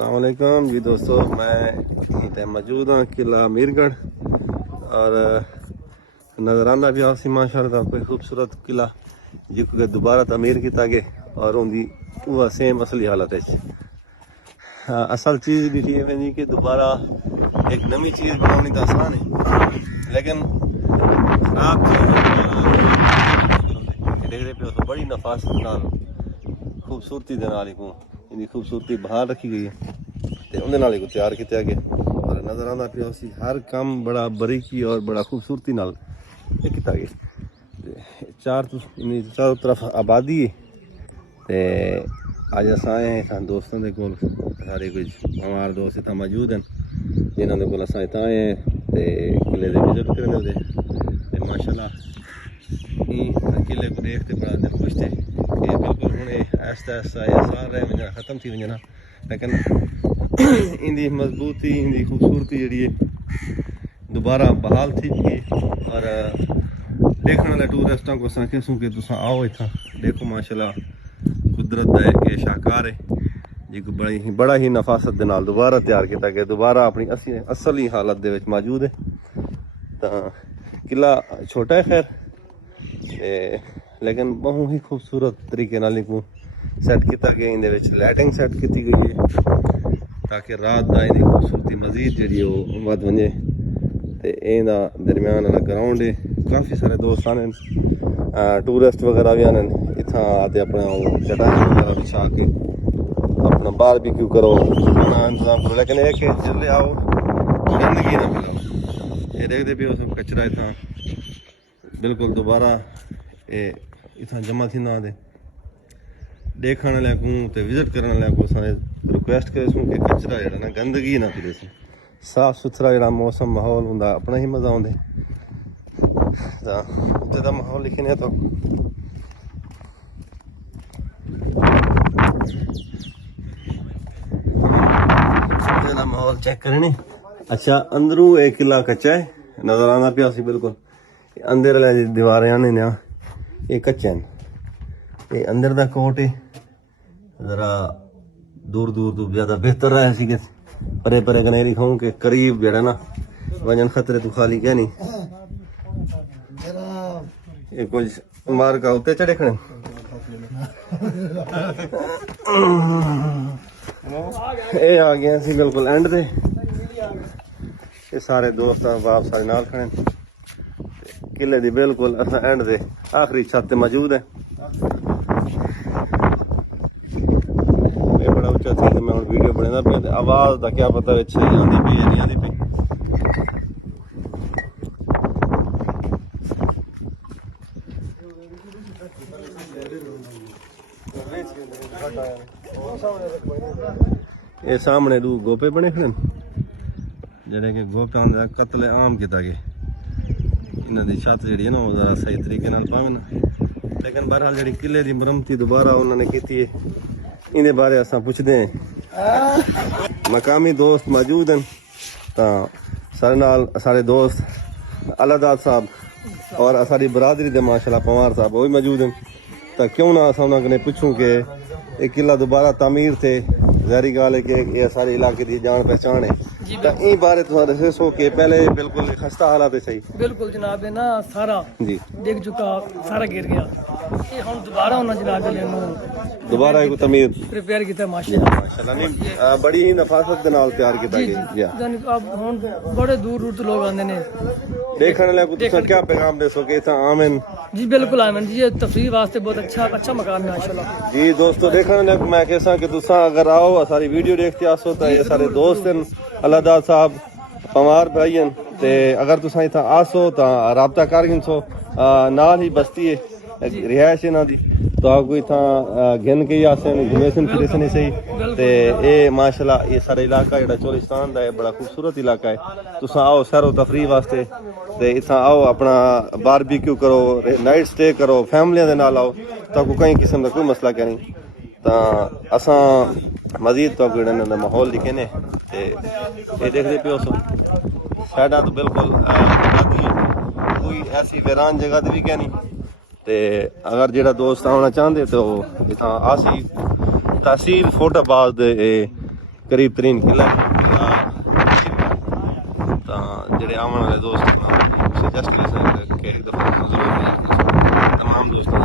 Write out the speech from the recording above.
अस्सलाम वालेकुम जी दोस्तों, मैं मौजूद हाँ किला मीरगढ़ और नजराना भी आसी माशाअल्लाह कोई खूबसूरत किला जिसको दोबारा तमीर किया गया और उनकी वह सेम असली हालत है। असल चीज़ ॾिठी वञे कि दोबारा एक नवी चीज़ बनानी तो आसान है, लेकिन ख़राब देखते पे तो बड़ी नफासत नाल खूबसूरती दे नाल को इनकी खूबसूरती बाहर रखी गई है तो उन्हें नाल को तैयार किया गया और नज़र आता पिया उसी हर काम बड़ा बारीकी और बड़ा खूबसूरती नाल किया गया। चारों तरफ आबादी है ते अज अस आए हैं दोस्तों के कोल, सारे कुछ हमारे दोस्त इतना मौजूद हैं जिन्होंने को अस इतना आए हैं तो किले के विजिट करने दे माशाल्लाह किले को देखते बड़ा दिल खुश थे कि बिल्कुल हूँ ऐसा ऐसा साल रहे वजना ख़त्म थी वजना, लेकिन इनकी मजबूती इनकी खूबसूरती जी दोबारा बहाल थी और देखने वाले टूरिस्टों को कहूँ कि तुम आओ इतना देखो माशाल्लाह कुदरत का एक शाहकार है जी को बड़ा ही नफासत के नाल दोबारा तैयार किया गया, दोबारा अपनी असली हालत दे विच मौजूद है। तो किला छोटा है खैर लेकिन बहुत ही खूबसूरत तरीके नाल को सैट किया गया, इन लाइटिंग सैट की गई है ताकि रात का इनकी खूबसूरती मजीद जी वध वजे। तो इनका दरम्यान वाला ग्राउंड है, काफ़ी सारे दोस्त आने टूरिस्ट वगैरह भी आने इतना आते अपना चटाई वगैरह बिछा के अपना बारबेक्यू करो खाना इंतजाम करो, लेकिन एक जल्दी आओ गंदगी ना मिलो। ये देखते पे सब कचरा इतना बिल्कुल दोबारा इतना जमा थी ना दे देखने वाले को तो विजिट करने वाले को रिक्वेस्ट करें कि कचरा जरा ना गंदगी ना फिरे साफ सुथरा जरा मौसम माहौल होंगे अपना ही मज़ा आते उत्ते माहौल लिखने तो माहौल चेक करें। अच्छा अंदरू एक किला कच्चा है नजर आना पिया बिल्कुल, अंदर वाले दीवारें आने ना ये कच्चे हैं, ये अंदर का कोट है जरा दूर दूर तो ज़्यादा बेहतर रहा है कि परे परे कने लिखाऊं कि करीब जड़ा ना वजन खतरे तो खाली क्या नहीं ये कुछ मार का उत्ते चढ़े खड़े ये आ गए सी बिल्कुल एंड पे, ये सारे दोस्त बाप सारे नाल खड़े किले दी बिल्कुल असा एंड दे आखिरी छत मौजूद है। ये बड़ा उच्चा थी मैं हम वीडियो बना पे आवाज का क्या पता अच्छी आंदी पई या नहीं आंदी पई। ये सामने दो गोपे बने खड़े जेडे कि गोपियां का कत्ल आम किया गया, इन्हों की छत जी है ना वो जरा सही तरीके पावे ना, लेकिन बहरहाल जी किले की मुरम्मती दोबारा उन्होंने की है इन्हें बारे अस पुछते हैं मकामी दोस्त मौजूद हैं। तो सारे नाल सारे दोस्त अलादाद साहब और सारी बरादरी दे माशाल्लाह पवार साहब वो भी मौजूद हैं। तो क्यों ना अस उन्होंने पूछूं कि एक किला दोबारा तामीर थे, जहरी गाल है कि ये सारे इलाके की जान पहचान है, तो इन बारे दसो कि पहले बिल्कुल खस्ता हालात है। सही बिल्कुल जनाब है ना सारा जी देख चुका सारा गिर गया, ये हम दोबारा होना जनाब दोबारा एक तमीर प्रिपेयर किया माशाल्लाह नहीं बड़ी ही नफासत के नाल तैयार किया गया। अब हम बड़े दूर दूर तो लोग आते हैं देखने वाले को तुम क्या पैगाम दे सो कि इतना आमिन जी बिल्कुल आमिन जी, ये तफरीह वास्ते बहुत अच्छा मकान है माशाल्लाह जी। दोस्तों देखने वाले मैं कहसा कि तुसा अगर आओ सारी वीडियो देखते आसो तो ये सारे दोस्त हैं अल्लाहदाद साहब पवार भाई हैं ते अगर तुसा इतना आसो तो राबता कर गिनसो नाल ही बस्ती है रिहायश इन्हों की तो आपको इतना गिन के ही आसे घूमेसन फिरेसन सही तो ये माशाल्लाह ये सारा इलाका जो चोलिस्तान का है बड़ा खूबसूरत इलाका है। तुसा आओ सैरो तफरी वास्ते तो इतना आओ अपना बारबेक्यू करो नाइट स्टे करो फैमिलियों के नाल आओ तो कई किस्म का कोई मसला क्या नहीं। तो असा मजीद तो माहौल दिखे ने ये देखते पे साइडा तो बिल्कुल कोई ऐसी वीरान जगह भी क्या नहीं। तो अगर जो दोस्त आना चाहते तो इतना आसी तहसील फोटाबाद करीब तरीन किला जेडे आने वाले दोस्त सजेस्ट कर सकते तमाम दोस्तों